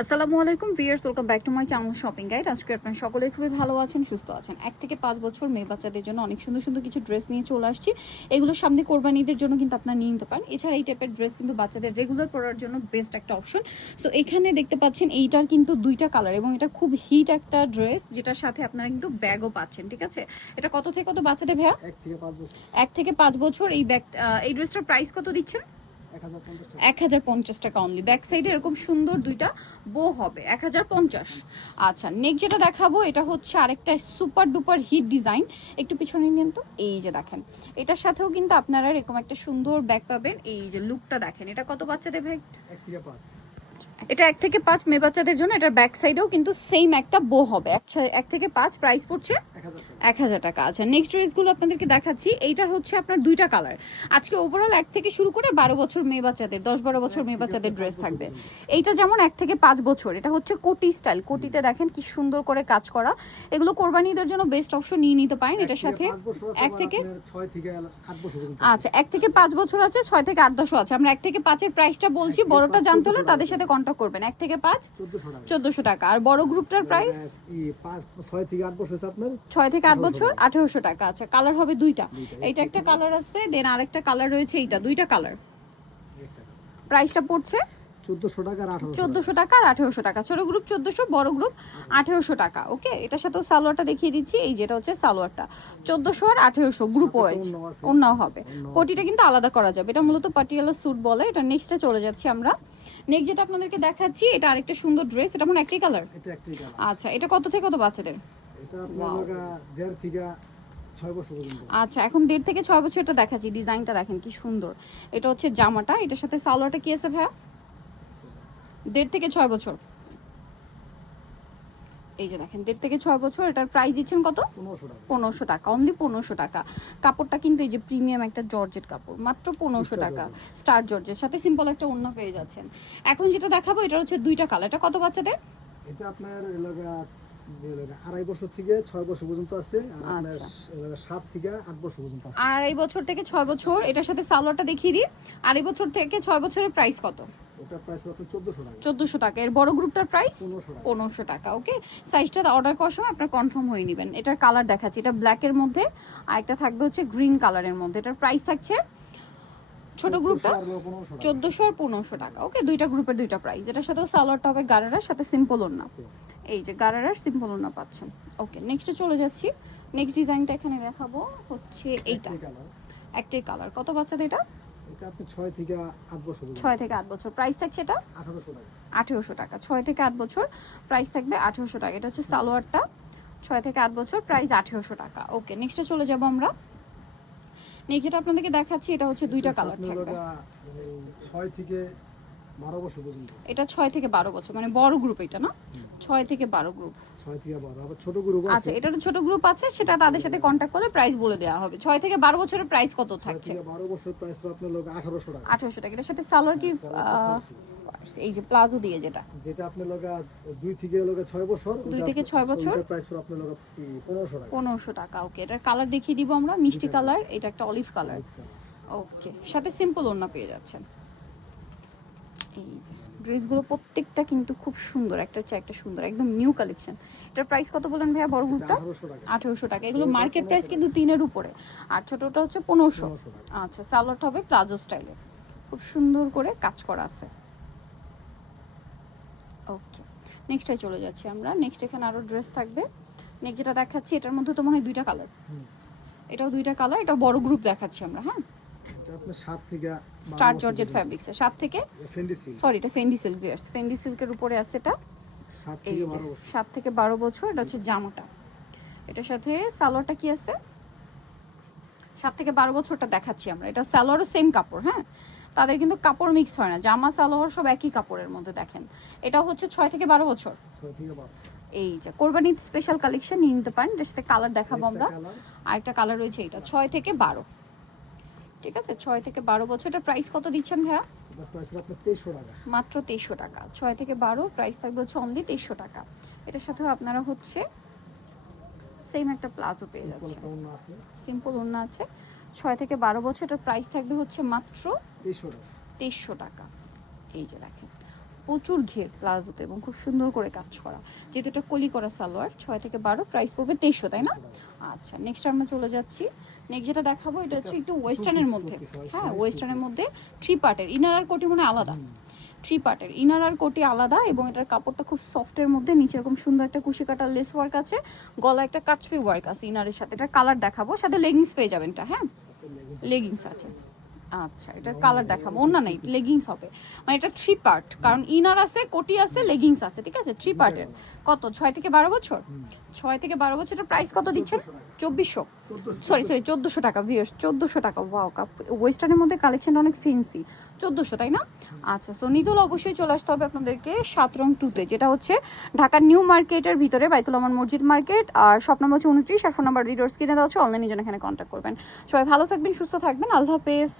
আসসালামু আলাইকুম viewers, welcome back to my channel shopping guide. আজকে আপনারা সকলেই খুবই ভালো আছেন, সুস্থ আছেন। 1 থেকে 5 বছর মেয়ে বাচ্চাদের জন্য অনেক সুন্দর সুন্দর কিছু ড্রেস নিয়ে চলে আসছি। এগুলো সামনে কোরবানিদের জন্য কিন্তু আপনারা নিয়ে নিতে পারেন। এছাড়া এই টাইপের ড্রেস কিন্তু বাচ্চাদের রেগুলার পরার জন্য বেস্ট একটা অপশন। সো এখানে দেখতে পাচ্ছেন এইটার কিন্তু দুইটা কালার এবং এটা খুব হিট একটা ড্রেস, যেটার সাথে আপনারা কিন্তু ব্যাগও পাচ্ছেন। ঠিক আছে, এটা কত থেকে কত বাচ্চাদের ভাইয়া? 1 থেকে 5 বছর। এই ব্যাগ এই ড্রেসটার প্রাইস কত দিচ্ছেন? 1050 টাকা অনলি। ব্যাক সাইডে এরকম সুন্দর দুইটা বো হবে 1050। আচ্ছা, নেক্সট যেটা দেখাবো এটা হচ্ছে আরেকটা সুপার ডুপার হিট ডিজাইন। একটু পিছনে নিন তো। এই যে দেখেন, এটার সাথেও কিন্তু আপনারা এরকম একটা সুন্দর ব্যাগ পাবেন। এই যে লুকটা দেখেন, এটা কত বাচ্চাদের ভাই? 1 থেকে 5 মেয়ে বাচ্চাদের জন্য। এটার ব্যাক সাইডেও কিন্তু সেম একটা বো হবে। 1 থেকে 5 প্রাইস পড়ছে 1000 টাকা। আচ্ছা, নেক্সট ড্রেসগুলো আপনাদেরকে দেখাচ্ছি। এইটার হচ্ছে আপনার দুইটা কালার। আজকে ওভারঅল 1 থেকে শুরু করে 12 বছর মেয়ে বাচ্চাদের, 10-12 বছর মেয়ে বাচ্চাদের ড্রেস থাকবে। এইটা যেমন 1 থেকে 5 বছর, এটা হচ্ছে কোটি স্টাইল। কোটিতে দেখেন কি সুন্দর করে কাজ করা। এগুলো কোরবানিদের জন্য বেস্ট অপশন, নিয়ে নিতে পারেন। এটার সাথে 1 থেকে 8 বছর। আচ্ছা, 1 থেকে 5 বছর আছে, 6 থেকে 8 10 আছে। আমরা 1 থেকে 5 এর প্রাইসটা বলছি, বড়টা জানতে হলে তাদের সাথে কন্ট্যাক্ট করবেন। 1 থেকে 5 1400 টাকা। আর বড় গ্রুপটার প্রাইস 6 থেকে 8 বছর আছে আপনার, 6 থেকে 8 বছর 1800 টাকা। আচ্ছা, কালার হবে দুইটা। এইটা একটা কালার আছে, দেন আরেকটা কালার রয়েছে, এইটা দুইটা কালার। প্রাইসটা পড়ছে 1400 টাকা আর 1800 1400 টাকা আর 1800 টাকা। ছোট গ্রুপ 1400, বড় গ্রুপ 1800 টাকা। ওকে, এটার সাথেও সালোয়ারটা দেখিয়ে দিচ্ছি। এই যেটা হচ্ছে সালোয়ারটা 1400 আর 1800 গ্রুপ ওয়াইজ। ওন্নাও হবে, কোটিটা কিন্তু আলাদা করা যাবে। এটা মূলত পাটিয়ালা স্যুট বলে। এটা নেক্সটে চলে যাচ্ছি আমরা। নেক্সট যেটা আপনাদেরকে দেখাচ্ছি, এটা আরেকটা সুন্দর ড্রেস। এটা মনে একই কালার। এটা একটাই কালার। আচ্ছা, এটা কত থেকে কত বাচ্চাদের? এটা আপনার 1.5 থেকে 6 বছর পর্যন্ত। আচ্ছা, এখন 1.5 থেকে 6 বছর এটা দেখাচ্ছি। ডিজাইনটা দেখেন কি সুন্দর। এটা হচ্ছে জামাটা, এটার সাথে সালোয়ারটা কি আছে ভাইয়া? 1.5 থেকে 6 বছর। এই যে দেখেন, 1.5 থেকে 6 বছর। এটার প্রাইস দিচ্ছেন কত? 1500 টাকা অনলি। 1500 টাকা। কাপড়টা কিন্তু এই যে প্রিমিয়াম একটা জর্জেট কাপড়, মাত্র 1500 টাকা। স্টার জর্জের সাথে সিম্পল একটা ওড়না পেয়ে যাচ্ছেন। এখন যেটা দেখাবো এটা হচ্ছে দুইটা কালার। এটা কত বাচ্চাদের? এটা আপনার এলাকা 2.5 বছর থেকে 6 বছর পর্যন্ত আছে, আর আপনার 7 থেকে 8 বছর পর্যন্ত আছে। 2.5 বছর থেকে 6 বছর। এটার সাথে সালোয়ারটা দেখিয়ে দিই। 2.5 বছর থেকে 6 বছরের প্রাইস কত? ওটার প্রাইস আপনার 1400 টাকা। 1400 টাকা। এর বড় গ্রুপটার প্রাইস 1500 টাকা। ওকে, সাইজটা অর্ডার করার সময় আপনারা কনফার্ম হয়ে নেবেন। এটার কালার দেখাচ্ছি, এটা ব্ল্যাকের মধ্যে, আর একটা থাকবে হচ্ছে গ্রিন কালারের মধ্যে। এটার প্রাইস থাকছে ছোট গ্রুপটা 1400 আর 1500 টাকা। ওকে, দুইটা গ্রুপের দুইটা প্রাইস। এটার সাথেও সালোয়ারটা হবে গারারার সাথে সিম্পল ওড়না। এই যে গারারার সিম্পল ওড়না পাচ্ছেন। ওকে, নেক্সটে চলে যাচ্ছি। নেক্সট ডিজাইনটা এখানে দেখাবো হচ্ছে এইটা। একটাই কালার। কত বাচ্চাদের এটা? এটা আপনি 6 থেকে 8 বছর পর্যন্ত। 6 থেকে 8 বছর। প্রাইস থাকছে এটা 1800 টাকা। 1800 টাকা। 6 থেকে 8 বছর, প্রাইস থাকবে 1800 টাকা। এটা হচ্ছে সালোয়ারটা। 6 থেকে 8 বছর, প্রাইস 1800 টাকা। ওকে, নেক্সটে চলে যাব আমরা। নেক্সট যেটা আপনাদেরকে দেখাচ্ছি, এটা হচ্ছে দুইটা কালার থাকবে। 6 থেকে 12 বছর পর্যন্ত। এটা 6 থেকে 12 বছর, মানে বড় গ্রুপ এটা না? 6 থেকে 12 গ্রুপ। 6 থেকে 12, আবার ছোট গ্রুপ আছে। আচ্ছা, এটারও ছোট গ্রুপ আছে, সেটা তাদের সাথে কন্ট্যাক্ট করলে প্রাইস বলে দেওয়া হবে। 6 থেকে 12 বছরের প্রাইস কত থাকছে? 6 থেকে 12 বছর প্রাইস তো আপনার লোক 1800 টাকা। 1800 টাকা। এটার সাথে সালোয়ার কি এই যে প্লাজো দিয়ে যেটা আপনার লোক 2 থেকে 6 বছর, 2 থেকে 6 বছর প্রাইস পড়ে আপনার লোক 1500 টাকা। 1500 টাকা। ওকে, এটার কালার দেখিয়ে দিব আমরা। মিষ্টি কালার, এটা একটা অলিভ কালার। ওকে, সাথে সিম্পল ওড়না পেয়ে যাচ্ছেন। এই যে ড্রেসগুলো প্রত্যেকটা কিন্তু খুব সুন্দর, একটা হচ্ছে একটা সুন্দর, একদম নিউ কালেকশন। এটার প্রাইস কত বলেন ভাইয়া বড় গ্রুপটা? 1800 টাকা। এগুলো মার্কেট প্রাইস কিন্তু 3 এর উপরে, আর ছোটটা হচ্ছে 1500। আচ্ছা, সালোয়ারটা হবে প্লাজো স্টাইলে, খুব সুন্দর করে কাজ করা আছে। ওকে, নেক্সটে চলে যাচ্ছি আমরা। নেক্সট এখানে আরো ড্রেস থাকবে। নেক্সট যেটা দেখাচ্ছি, এটার মধ্যে তো মনে হয় দুইটা কালার। এটাও দুইটা কালার। এটা বড় গ্রুপ দেখাচ্ছি আমরা। হ্যাঁ, এটা আপনার 7 থেকে স্টার জর্জেট ফ্যাব্রিক্স এর 7 থেকে ফেন্ডি সিল্ক। সরি, এটা ফেন্ডি সিল্ক ভিউয়ার্স। ফেন্ডি সিল্কের উপরে আছে এটা। 7 থেকে 12 বছর। 7 থেকে 12 বছর। এটা হচ্ছে জামাটা। এটার সাথে সালোয়ারটা কি আছে? 7 থেকে 12 বছরটা দেখাচ্ছি আমরা। এটা সালোয়ারও সেম কাপড়। হ্যাঁ, তাদের কিন্তু কাপড় মিক্স হয় না, জামা সালোয়ার সব একই কাপড়ের মধ্যে। দেখেন, এটা হচ্ছে 6 থেকে 12 বছর। 6 থেকে 12। এই যে কোরবানির স্পেশাল কালেকশন, নিয়ে নিতে পারেন। এটার সাথে কালার দেখাবো আমরা। আরেকটা কালার রয়েছে, এটা 6 থেকে 12। ঠিক আছে, 6 থেকে 12 বছর। এটার প্রাইস কত দিচ্ছেন ভাইয়া? এটা প্রাইস আপনার 2300 টাকা। মাত্র 2300 টাকা। 6 থেকে 12, প্রাইস থাকবে হচ্ছে অনলি 2300 টাকা। এটার সাথেও আপনারা হচ্ছে সেম একটা প্লাজো পেয়ে যাচ্ছেন, সিম্পল ওড়না আছে। 6 থেকে 12 বছর। এটার প্রাইস থাকবে হচ্ছে মাত্র 2300 টাকা। 2300 টাকা। এই যে দেখেন, প্রচুর ঘের প্লাজোতে এবং খুব সুন্দর করে কাজ করা, যেহেতু এটা কলি করা সালোয়ার। 6 থেকে 12, প্রাইস পড়বে 2300, তাই না? আচ্ছা, নেক্সট আমরা চলে যাচ্ছি। নেক্সট যেটা দেখাবো এটা হচ্ছে একটু ওয়েস্টার্নের মধ্যে। হ্যাঁ, ওয়েস্টার্নের মধ্যে 3 পার্টের, ইনার আর কোটি মনে আলাদা। 3 পার্টের ইনার আর কোটি আলাদা, এবং এটার কাপড়টা খুব সফটের মধ্যে, নিচে এরকম সুন্দর একটা কুশি কাটার লেস ওয়ার্ক আছে, গলা একটা কাটছপি ওয়ার্ক আছে ইনারের সাথে। এটা কালার দেখাবো, সাথে লেগিংস পেয়ে যাবেন এটা। হ্যাঁ, লেগিংস আছে। আচ্ছা, এটার কালার দেখাবো, ওনা নাই, লেগিংস হবে। মানে এটা 3 পার্ট, কারণ ইনার আছে, কোটি আছে, লেগিংস আছে, ঠিক আছে? 3 পার্টের। কত? 6 থেকে 12 বছর? 6 থেকে 12 বছরের প্রাইস কত দিচ্ছেন? 2400, সরি 1400 টাকা ভিউয়ার্স, 1400 টাকা। ওয়াও, ওয়েস্টার্নের মধ্যে কালেকশনটা অনেক ফেন্সি। 1400, তাই না? আচ্ছা, সো নিদুল অবশ্যই চলে আসতে হবে আপনাদেরকে 7 রং 2-তে, যেটা হচ্ছে ঢাকার নিউ মার্কেটের ভিতরে, বাইতুল আমান মসজিদ মার্কেট। আর শপ নম্বর হচ্ছে 29, আর ফোন নাম্বার ভিডিওর স্ক্রিনে দেওয়া আছে, অনলাইনে জন্য এখানে কন্ট্যাক্ট করবেন। সবাই ভালো থাকবেন, সুস্থ থাকবেন, আল্লাহ হাফেজ।